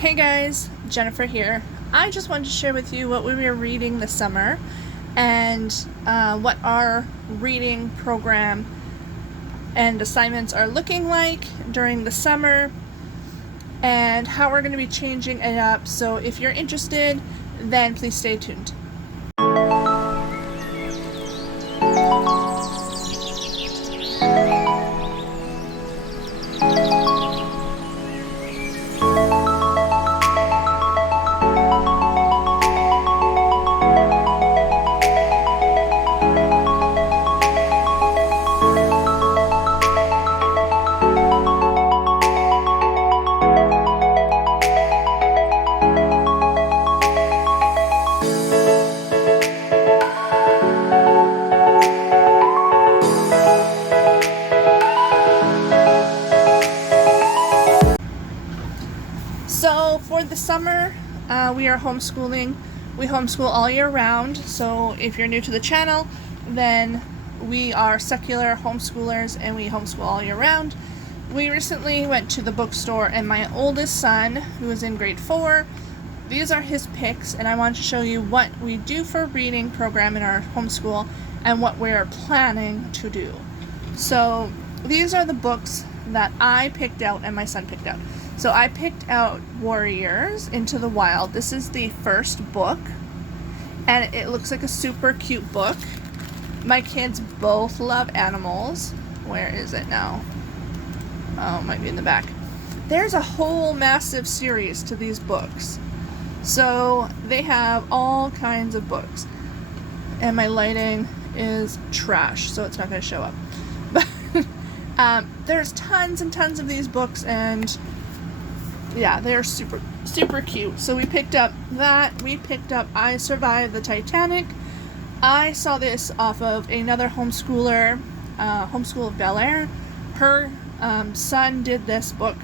Hey guys, Jennifer here. I just wanted to share with you what we were reading this summer and what our reading program and assignments are looking like during the summer and how we're going to be changing it up. So if you're interested, then please stay tuned. So for the summer, we are homeschooling. We homeschool all year round. So if you're new to the channel, then we are secular homeschoolers and we homeschool all year round. We recently went to the bookstore and my oldest son, who is in grade 4, these are his picks, and I want to show you what we do for a reading program in our homeschool and what we're planning to do. So these are the books that I picked out and my son picked out. So I picked out Warriors Into the Wild. This is the first book, and it looks like a super cute book. My kids both love animals. Where is it now? Oh, it might be in the back. There's a whole massive series to these books. So they have all kinds of books. And my lighting is trash, so it's not going to show up. But there's tons and tons of these books, and yeah, they're super cute. So we picked up that. We picked up I Survived the Titanic. I saw this off of another homeschooler, Homeschool of Bel Air. Her son did this book.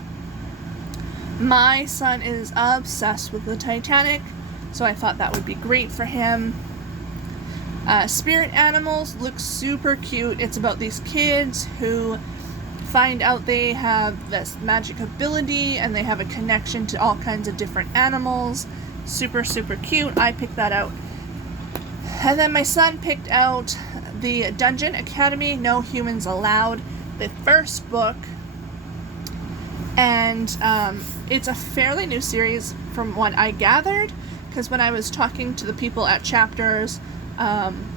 My son is obsessed with the Titanic, so I thought that would be great for him. Spirit Animals looks super cute. It's about these kids who find out they have this magic ability and they have a connection to all kinds of different animals. Super cute. I picked that out. And then my son picked out the Dungeon Academy No Humans Allowed, the first book. And it's a fairly new series from what I gathered, because when I was talking to the people at Chapters,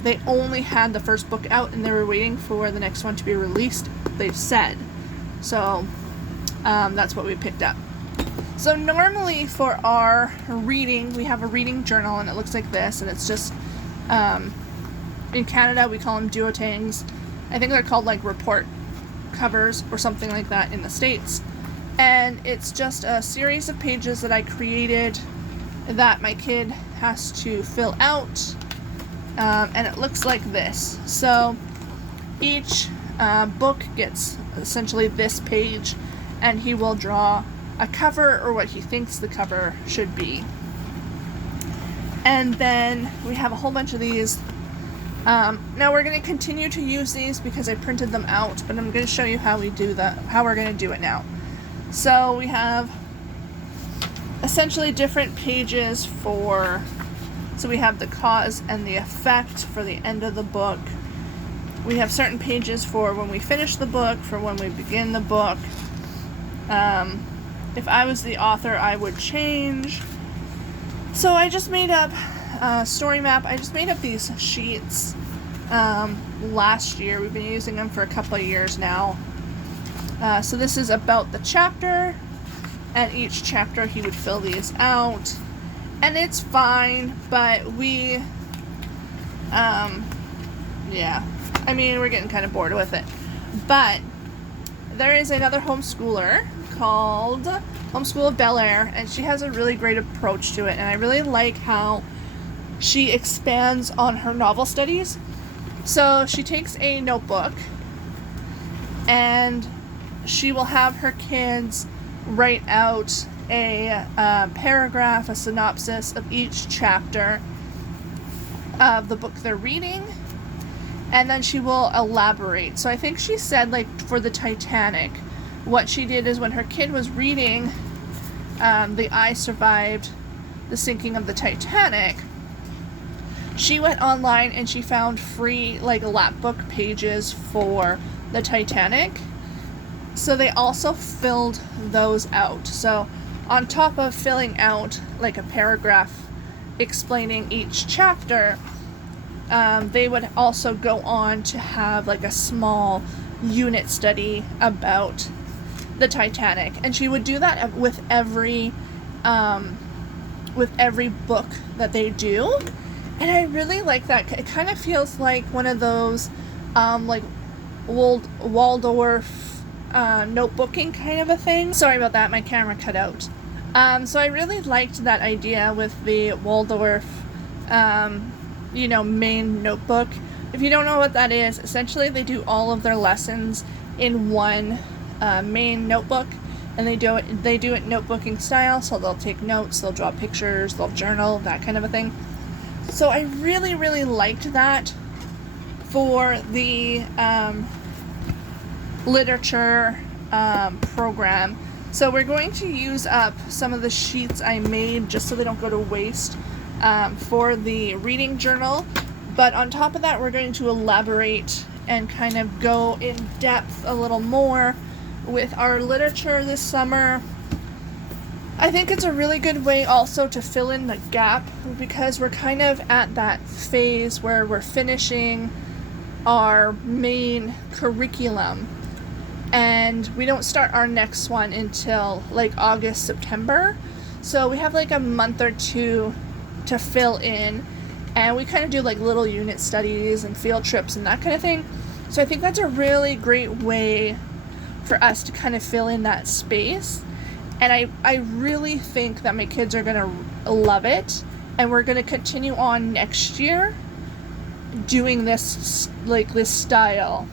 they only had the first book out and they were waiting for the next one to be released, they've said. So that's what we picked up. So normally for our reading, we have a reading journal, and it looks like this, and it's just in Canada we call them duotangs. I think they're called like report covers or something like that in the States. And it's just a series of pages that I created that my kid has to fill out. And it looks like this. So each book gets essentially this page, and he will draw a cover or what he thinks the cover should be. And then we have a whole bunch of these. Now we're going to continue to use these because I printed them out, but I'm going to show you how we do that, how we're going to do it now. So we have essentially different pages for, so we have the cause and the effect for the end of the book. We have certain pages for when we finish the book, for when we begin the book. If I was the author, I would change. So I just made up a story map. I just made up these sheets last year. We've been using them for a couple of years now. So this is about the chapter, and each chapter he would fill these out, and it's fine, but we, yeah, I mean, we're getting kind of bored with it. But there is another homeschooler called Homeschool of Bel Air, and she has a really great approach to it, and I really like how she expands on her novel studies. So she takes a notebook, and she will have her kids write out a paragraph, a synopsis of each chapter of the book they're reading, and then she will elaborate. So I think she said, like, for the Titanic, what she did is when her kid was reading, the I Survived the Sinking of the Titanic, she went online and she found free like lap book pages for the Titanic. So they also filled those out. So on top of filling out like a paragraph explaining each chapter, they would also go on to have like a small unit study about the Titanic, and she would do that with every book that they do, and I really like that. It kind of feels like one of those like Waldorf notebooking kind of a thing. Sorry about that, my camera cut out. So I really liked that idea with the Waldorf main notebook. If you don't know what that is, essentially they do all of their lessons in one main notebook, and they do it notebooking style. So they'll take notes, they'll draw pictures, they'll journal, that kind of a thing. So I really liked that for the literature program. So we're going to use up some of the sheets I made just so they don't go to waste for the reading journal. But on top of that, we're going to elaborate and kind of go in depth a little more with our literature this summer. I think it's a really good way also to fill in the gap, because we're kind of at that phase where we're finishing our main curriculum, and we don't start our next one until like August, September. So we have like a month or two to fill in, and we kind of do like little unit studies and field trips and that kind of thing. So I think that's a really great way for us to kind of fill in that space. And I really think that my kids are going to love it, and we're going to continue on next year doing this style.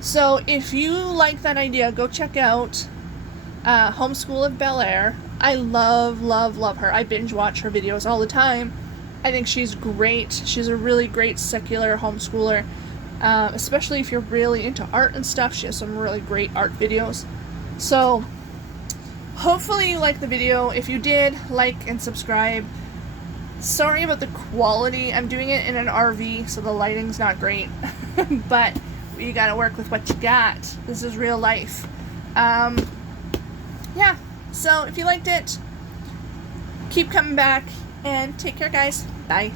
So if you like that idea, go check out Homeschool of Bel Air. I love her. I binge watch her videos all the time. I think she's great. She's a really great secular homeschooler, especially if you're really into art and stuff. She has some really great art videos. So hopefully you liked the video. If you did, like and subscribe. Sorry about the quality. I'm doing it in an RV, so the lighting's not great. But you gotta work with what you got. This is real life. Yeah, so if you liked it, keep coming back, and take care, guys. Bye.